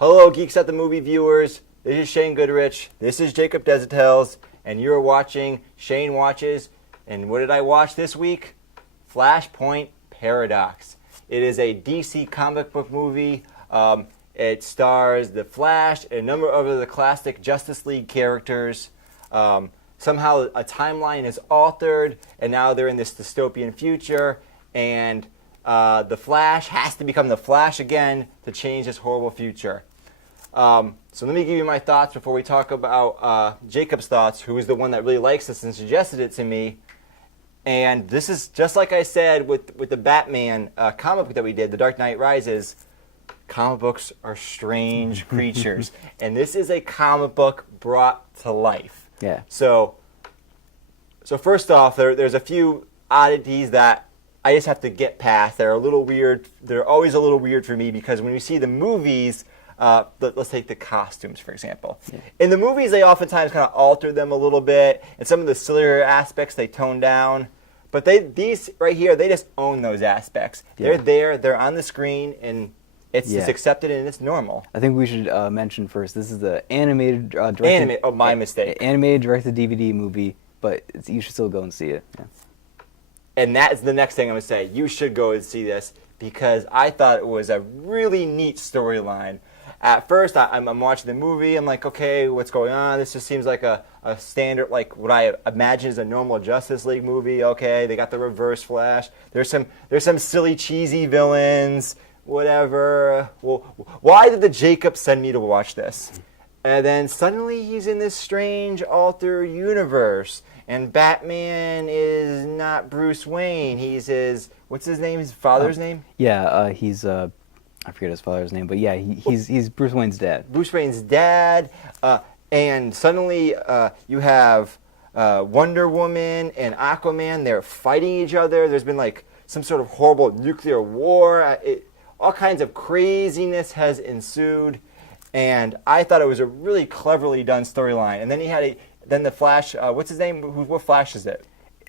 Hello, Geeks at the Movie viewers. This is Shane Goodrich. This is Jacob Desitels, and you're watching Shane Watches. And what did I watch this week? Flashpoint Paradox. It is a DC comic book movie. It stars the Flash and a number of other classic Justice League characters. Somehow a timeline is altered, and now they're in this dystopian future, and the Flash has to become the Flash again to change this horrible future. So let me give you my thoughts before we talk about Jacob's thoughts, who is the one that really likes this and suggested it to me. And this is just like I said with the Batman comic book that we did, The Dark Knight Rises. Comic books are strange creatures, and this is a comic book brought to life. Yeah. So first off, there's a few oddities that I just have to get past. They're a little weird. They're always a little weird for me because when you see the movies, let's take the costumes, for example. Yeah. In the movies, they oftentimes kind of alter them a little bit, and some of the sillier aspects they tone down. But these right here, they just own those aspects. Yeah. They're there. They're on the screen, and it's just accepted and it's normal. I think we should mention first, this is the animated my mistake. Animated direct-to-DVD movie, but you should still go and see it. Yeah. And that is the next thing I'm going to say. You should go and see this because I thought it was a really neat storyline. At first, I'm watching the movie. I'm like, okay, what's going on? This just seems like a standard, like what I imagine is a normal Justice League movie. Okay, they got the Reverse Flash. There's some silly, cheesy villains. Whatever. Well, why did the Jacob send me to watch this? And then suddenly he's in this strange alter universe, and Batman is not Bruce Wayne. He's what's his name? His father's name? Yeah, he's I forget his father's name, but yeah, he's Bruce Wayne's dad. Bruce Wayne's dad, and suddenly you have Wonder Woman and Aquaman. They're fighting each other. There's been like some sort of horrible nuclear war. All kinds of craziness has ensued, and I thought it was a really cleverly done storyline. And then then the Flash. What's his name? What Flash is it?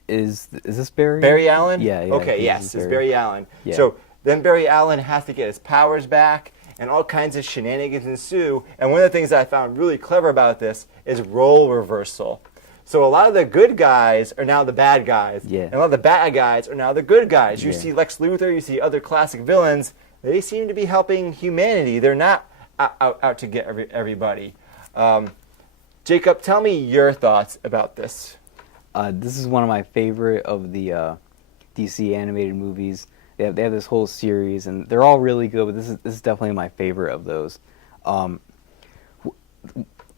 Is this Barry? Barry Allen? Yeah. Okay, yes, it's Barry Allen. Yeah. So then Barry Allen has to get his powers back, and all kinds of shenanigans ensue. And one of the things that I found really clever about this is role reversal. So a lot of the good guys are now the bad guys, and a lot of the bad guys are now the good guys. You see Lex Luthor, you see other classic villains. They seem to be helping humanity. They're not out to get everybody. Jacob, tell me your thoughts about this. This is one of my favorite of the DC animated movies. They have this whole series, and they're all really good, but this is definitely my favorite of those.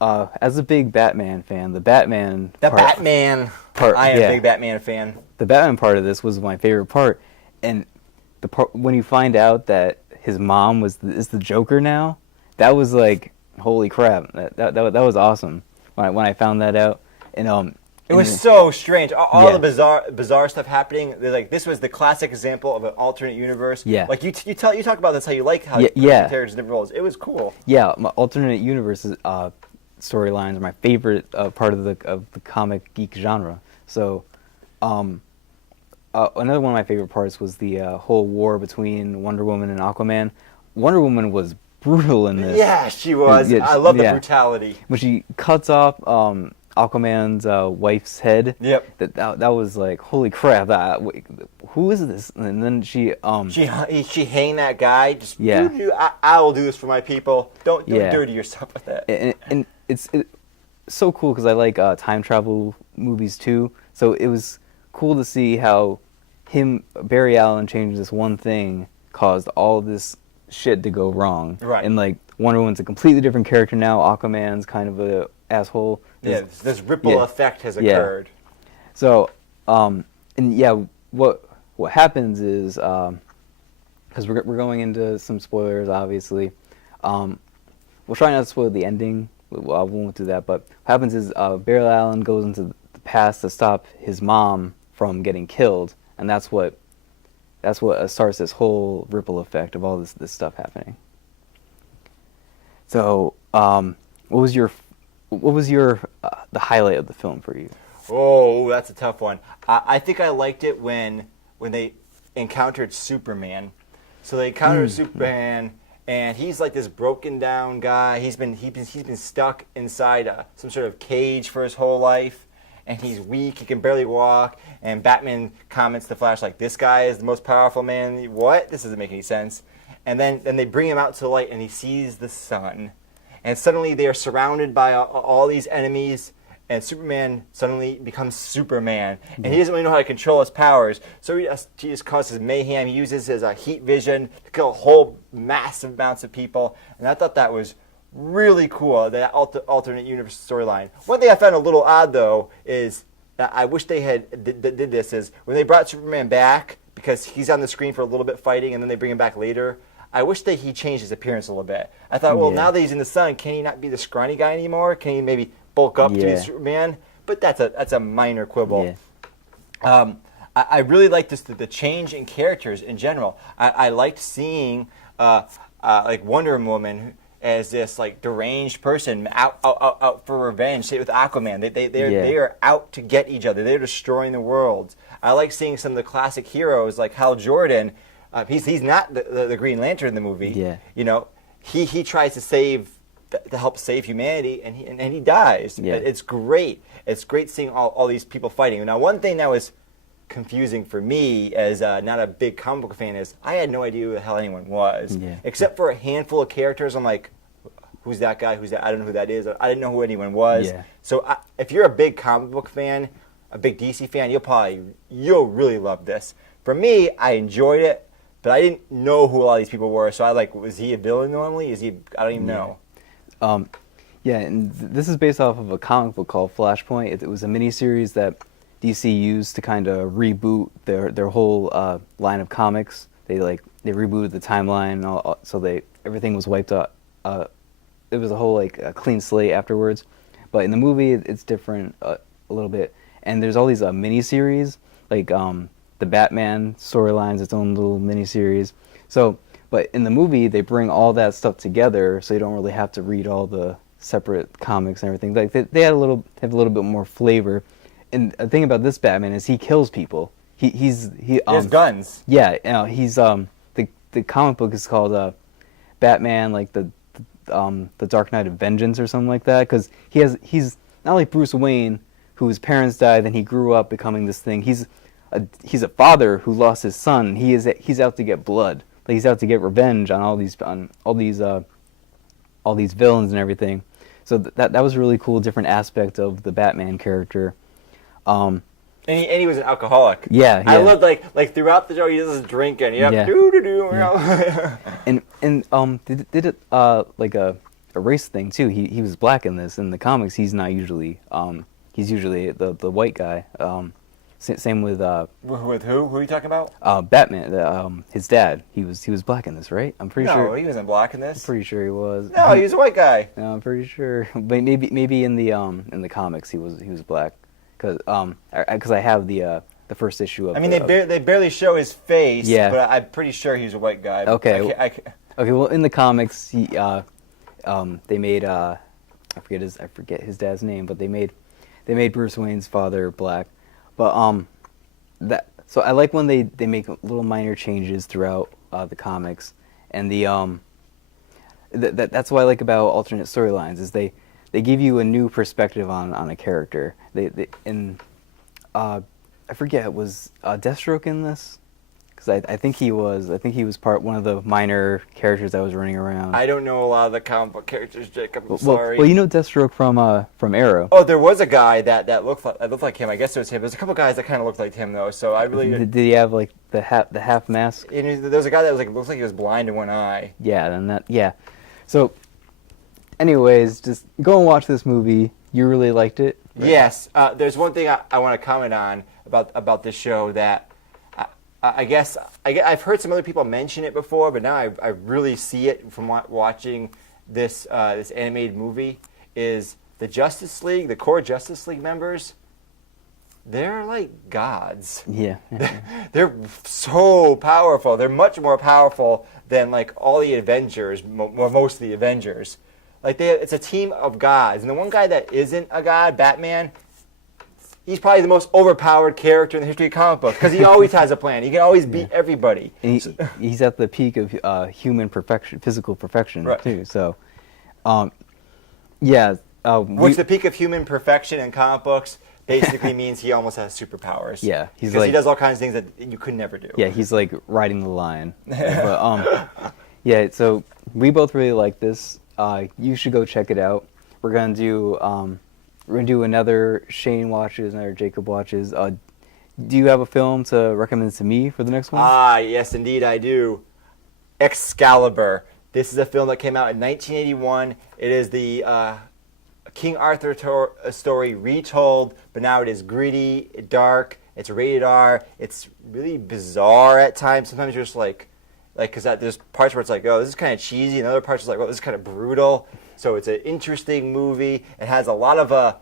As a big Batman fan, the Batman part, I am a big Batman fan. The Batman part of this was my favorite part, and the part when you find out that his mom is the Joker now, that was like, holy crap, that was awesome when I found that out. And it was so strange. All the bizarre stuff happening. Like, this was the classic example of an alternate universe. Yeah. Like you talk about this, how you like how characters in different roles. It was cool. Yeah, my alternate universes storylines are my favorite part of the comic geek genre. So, another one of my favorite parts was the whole war between Wonder Woman and Aquaman. Wonder Woman was brutal in this. Yeah, she was. I love the brutality. When she cuts off Aquaman's wife's head. Yep. That was like, holy crap! Who is this? And then she hanged that guy. Just I will do this for my people. Don't dirty yourself with that. And it's so cool because I like time travel movies too. So it was cool to see how Barry Allen changing this one thing caused all this shit to go wrong. Right. And like Wonder Woman's a completely different character now. Aquaman's kind of a asshole. This ripple effect has occurred. So, what happens is, because we're going into some spoilers, obviously. We'll try not to spoil the ending. I won't do that. But what happens is Barry Allen goes into the past to stop his mom from getting killed, and that's what starts this whole ripple effect of all this stuff happening. So, what was your the highlight of the film for you? Oh, that's a tough one. I think I liked it when they encountered Superman. So they encountered Superman, and he's like this broken down guy. He's been stuck inside some sort of cage for his whole life, and he's weak. He can barely walk. And Batman comments to Flash like, "This guy is the most powerful man." What? This doesn't make any sense. And then they bring him out to the light, and he sees the sun, and suddenly they are surrounded by all these enemies. And Superman suddenly becomes Superman, and he doesn't really know how to control his powers. So he just causes mayhem. He uses his heat vision to kill whole massive amounts of people. And I thought that was really cool, that alternate universe storyline. One thing I found a little odd, though, is that I wish they had did this, is when they brought Superman back, because he's on the screen for a little bit fighting, and then they bring him back later, I wish that he changed his appearance a little bit. I thought, well, now that he's in the sun, can he not be the scrawny guy anymore? Can he maybe bulk up to be Superman? But that's a minor quibble. Yeah. I really liked the change in characters in general. I liked seeing like Wonder Woman as this like deranged person out for revenge. Say with Aquaman, they are out to get each other. They're destroying the world. I like seeing some of the classic heroes like Hal Jordan. He's not the Green Lantern in the movie. Yeah. You know, he tries to help save humanity, and he dies. Yeah. It's great. It's great seeing all these people fighting. Now, one thing that was confusing for me as not a big comic book fan is I had no idea who the hell anyone was. Yeah. Except for a handful of characters. I'm like, who's that guy? Who's that? I don't know who that is. I didn't know who anyone was. Yeah. So if you're a big comic book fan, a big DC fan, you'll really love this. For me, I enjoyed it, but I didn't know who a lot of these people were. So was he a villain normally? I don't even know. Yeah, and this is based off of a comic book called Flashpoint. It was a miniseries that DC used to kind of reboot their whole line of comics. They rebooted the timeline, so everything was wiped out. It was a whole a clean slate afterwards. But in the movie, it's different a little bit. And there's all these miniseries, like the Batman storyline's its own little miniseries. So. But in the movie, they bring all that stuff together, so you don't really have to read all the separate comics and everything. Like they have a little bit more flavor. And the thing about this Batman is he kills people. He has guns. Yeah, he's the comic book is called Batman, like the Dark Knight of Vengeance or something like that, because he's not like Bruce Wayne, whose parents died, then he grew up becoming this thing. He's a father who lost his son. He's out to get blood. Like he's out to get revenge on all these villains and everything. So that was a really cool, different aspect of the Batman character. And he was an alcoholic. Yeah. I loved like throughout the show he does drinking. Yeah. And they did like a race thing too. He was black in this. In the comics, he's not usually. He's usually the white guy. Same with who? Who are you talking about? Batman. His dad. He was black in this, right? I'm pretty sure. No, he wasn't black in this. I'm pretty sure he was. No, he was a white guy. No, I'm pretty sure. But maybe in the comics he was black, because I have the first issue of. I mean, they barely show his face. Yeah. But I'm pretty sure he's a white guy. Okay. Okay. Well, in the comics, they made I forget his dad's name, but they made Bruce Wayne's father black. But so I like when they make little minor changes throughout the comics, and that's what I like about alternate storylines is they give you a new perspective on a character. I forget, was Deathstroke in this? Because I think he was one of the minor characters that was running around. I don't know a lot of the comic book characters, Jacob. I'm sorry. Well, you know Deathstroke from Arrow. Oh, there was a guy that looked like him. I guess it was him. There's a couple guys that kind of looked like him though. So I really did he have like the half mask? And there was a guy that looks like he was blind in one eye. Yeah. So, anyways, just go and watch this movie. You really liked it? Right? Yes. There's one thing I want to comment on about this show that. I guess I've heard some other people mention it before, but now I really see it from watching this animated movie. Is the Justice League, the core Justice League members? They're like gods. Yeah. They're so powerful. They're much more powerful than like all the Avengers, or most of the Avengers. Like it's a team of gods, and the one guy that isn't a god, Batman. he's probably the most overpowered character in the history of comic books because he always has a plan. He can always beat everybody. And he's at the peak of human perfection, physical perfection too. So, yeah. Which the peak of human perfection in comic books basically means he almost has superpowers. Yeah, because he does all kinds of things that you could never do. Yeah, he's like riding the lion. But, yeah, so we both really like this. You should go check it out. We're gonna do another Shane watches, another Jacob watches. Do you have a film to recommend to me for the next one? Yes, indeed I do. Excalibur. This is a film that came out in 1981. It is the King Arthur story retold, but now it is gritty, dark. It's rated R. It's really bizarre at times. Sometimes you're just like, because there's parts where it's like, oh, this is kind of cheesy, and other parts are like, oh, this is kind of brutal. So it's an interesting movie. It has a lot of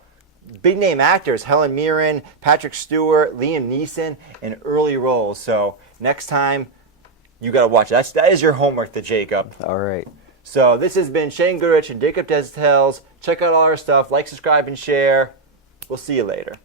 big name actors: Helen Mirren, Patrick Stewart, Liam Neeson, in early roles. So next time, you gotta watch it. That is your homework to Jacob. All right. So this has been Shane Goodrich and Jacob Desitels. Check out all our stuff. Like, subscribe, and share. We'll see you later.